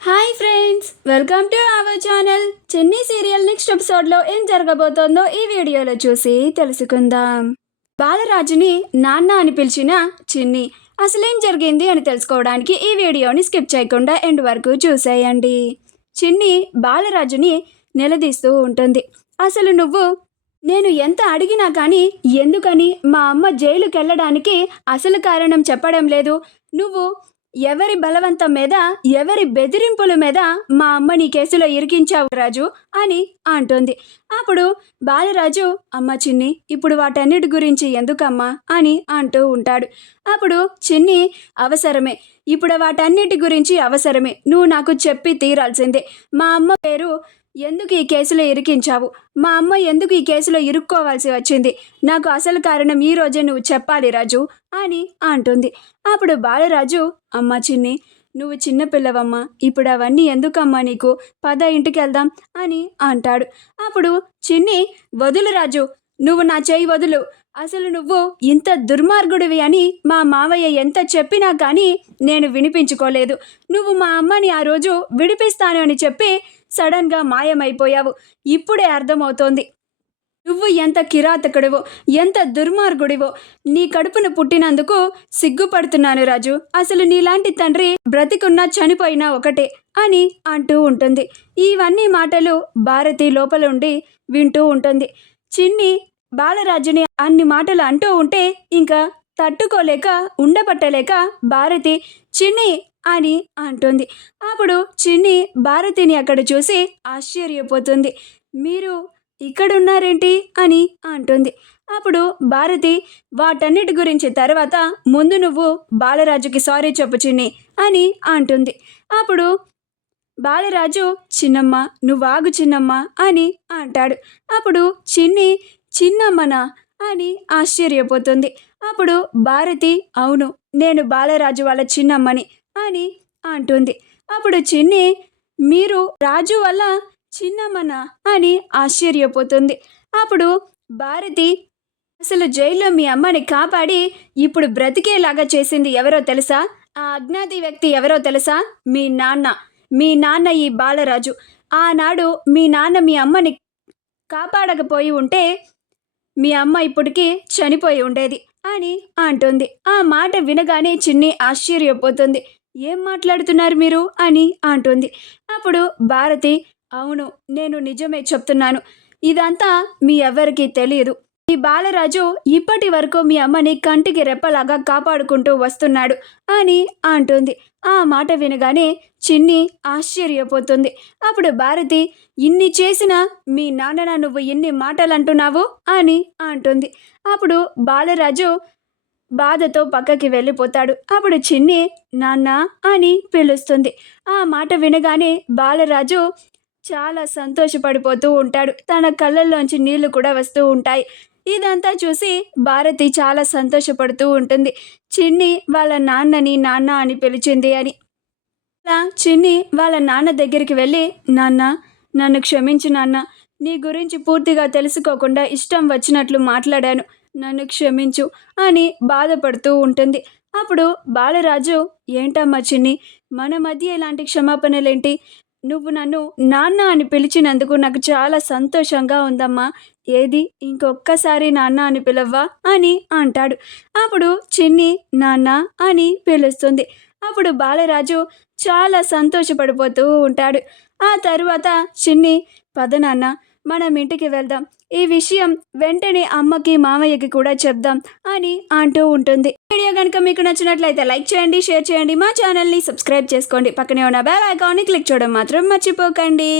Hi friends, welcome to our channel. చిన్ని serial next ఎపిసోడ్లో ఏం జరగబోతోందో ఈ వీడియోలో చూసి తెలుసుకుందాం. బాలరాజుని నాన్న అని పిలిచిన చిన్ని అసలేం జరిగింది అని తెలుసుకోవడానికి ఈ వీడియోని స్కిప్ చేయకుండా ఎండ్ వరకు చూసేయండి. చిన్ని బాలరాజుని నిలదీస్తూ ఉంటుంది. అసలు నువ్వు నేను ఎంత అడిగినా కానీ ఎందుకని మా అమ్మ జైలుకి వెళ్ళడానికి అసలు కారణం చెప్పడం లేదు. నువ్వు ఎవరి బలవంతం మీద, ఎవరి బెదిరింపుల మీద మా అమ్మ నీ కేసులో ఇరికించావు రాజు అని అంటుంది. అప్పుడు బాలరాజు, అమ్మ చిన్ని, ఇప్పుడు వాటన్నిటి గురించి ఎందుకమ్మా అని అంటూ ఉంటాడు. అప్పుడు చిన్ని, అవసరమే, ఇప్పుడు వాటన్నిటి గురించి అవసరమే, నువ్వు నాకు చెప్పి తీరాల్సిందే. మా అమ్మ పేరు ఎందుకు ఈ కేసులో ఇరికించావు, మా అమ్మ ఎందుకు ఈ కేసులో ఇరుక్కోవాల్సి వచ్చింది, నాకు అసలు కారణం ఈరోజే నువ్వు చెప్పాలి రాజు అని అంటుంది. అప్పుడు బాలరాజు, అమ్మ చిన్ని, నువ్వు చిన్నపిల్లవమ్మా, ఇప్పుడు అవన్నీ ఎందుకమ్మా నీకు, పద ఇంటికి వెళ్దాం అని అంటాడు. అప్పుడు చిన్ని, వదులు రాజు, నువ్వు నా చేయి వదులు, అసలు నువ్వు ఇంత దుర్మార్గుడివి అని మా మావయ్య ఎంత చెప్పినా కానీ నేను వినిపించుకోలేదు. నువ్వు మా అమ్మని ఆ రోజు విడిపిస్తాను అని చెప్పి సడన్గా మాయమైపోయావు. ఇప్పుడే అర్థమవుతోంది నువ్వు ఎంత కిరాతకుడివో, ఎంత దుర్మార్గుడివో. నీ కడుపున పుట్టినందుకు సిగ్గుపడుతున్నాను రాజు. అసలు నీలాంటి తండ్రి బ్రతికున్నా చనిపోయినా ఒకటే అని అంటూ ఉంటుంది. ఇవన్నీ మాటలు భారతి లోపల ఉండి వింటూ ఉంటుంది. చిన్ని బాలరాజుని అన్ని మాటలు అంటూ ఉంటే ఇంకా తట్టుకోలేక ఉండబట్టలేక భారతి, చిన్ని అని అంటుంది. అప్పుడు చిన్ని భారతిని అక్కడ చూసి ఆశ్చర్యపోతుంది. మీరు ఇక్కడున్నారేంటి అని అంటుంది. అప్పుడు భారతి, వాటన్నిటి గురించి తర్వాత ముందు నువ్వు బాలరాజుకి సారీ చెప్పు చిన్ని అని అంటుంది. అప్పుడు బాలరాజు, చిన్నమ్మ నువ్వు ఆగు చిన్నమ్మ అని అంటాడు. అప్పుడు చిన్ని, చిన్నమ్మనా అని ఆశ్చర్యపోతుంది. అప్పుడు భారతి, అవును, నేను బాలరాజు వాళ్ళ చిన్నమ్మని అని అంటుంది. అప్పుడు చిన్ని, మీరు రాజు వల్ల చిన్నమ్మనా అని ఆశ్చర్యపోతుంది. అప్పుడు భారతి, అసలు జైల్లో మీ అమ్మని కాపాడి ఇప్పుడు బ్రతికేలాగా చేసింది ఎవరో తెలుసా? ఆ అజ్ఞాతి వ్యక్తి ఎవరో తెలుసా? మీ నాన్న ఈ బాలరాజు. ఆనాడు మీ నాన్న మీ అమ్మని కాపాడకపోయి ఉంటే మీ అమ్మ ఇప్పటికీ చనిపోయి ఉండేది అని అంటుంది. ఆ మాట వినగానే చిన్ని ఆశ్చర్యపోతుంది. ఏం మాట్లాడుతున్నారు మీరు అని అంటుంది. అప్పుడు భారతి, అవును, నేను నిజమే చెప్తున్నాను, ఇదంతా మీ ఎవరికీ తెలియదు. ఈ బాలరాజు ఇప్పటి వరకు మీ అమ్మని కంటికి రెప్పలాగా కాపాడుకుంటూ వస్తున్నాడు అని అంటుంది. ఆ మాట వినగానే చిన్ని ఆశ్చర్యపోతుంది. అప్పుడు భారతి, ఇన్ని చేసినా మీ నాన్నన నువ్వు ఎన్ని మాటలు అంటున్నావు అని అంటుంది. అప్పుడు బాలరాజు బాధతో పక్కకి వెళ్ళిపోతాడు. అప్పుడు చిన్ని నాన్న అని పిలుస్తుంది. ఆ మాట వినగానే బాలరాజు చాలా సంతోషపడిపోతూ ఉంటాడు. తన కళ్ళల్లోంచి నీళ్లు కూడా వస్తూ ఉంటాయి. ఇదంతా చూసి భారతి చాలా సంతోషపడుతూ ఉంటుంది. చిన్ని వాళ్ళ నాన్నని నాన్న అని పిలిచింది అని. అలా చిన్ని వాళ్ళ నాన్న దగ్గరికి వెళ్ళి, నాన్న నన్ను క్షమించు నాన్న, నీ గురించి పూర్తిగా తెలుసుకోకుండా ఇష్టం వచ్చినట్లు మాట్లాడాను, నన్ను క్షమించు అని బాధపడుతూ ఉంటుంది. అప్పుడు బాలరాజు, ఏంటమ్మా చిన్ని, మన మధ్య ఇలాంటి క్షమాపణలేంటి? నువ్వు నన్ను నాన్న అని పిలిచినందుకు నాకు చాలా సంతోషంగా ఉందమ్మా. ఏది ఇంకొక్కసారి నాన్న అని పిలవ్వా అని అంటాడు. అప్పుడు చిన్ని నాన్న అని పిలుస్తుంది. అప్పుడు బాలరాజు చాలా సంతోషపడిపోతూ ఉంటాడు. ఆ తరువాత చిన్ని, పద నాన్న, మనం ఇంటికి వెళ్దాం, ఈ విషయం వెంటనే అమ్మకి మామయ్యకి కూడా చెప్దాం అని అంటూ ఉంటుంది. వీడియో కనుక మీకు నచ్చినట్లయితే లైక్ చేయండి, షేర్ చేయండి, మా ఛానల్ని సబ్స్క్రైబ్ చేసుకోండి, పక్కనే ఉన్న బెల్ ఐకాన్ని క్లిక్ చేయడం మాత్రం మర్చిపోకండి.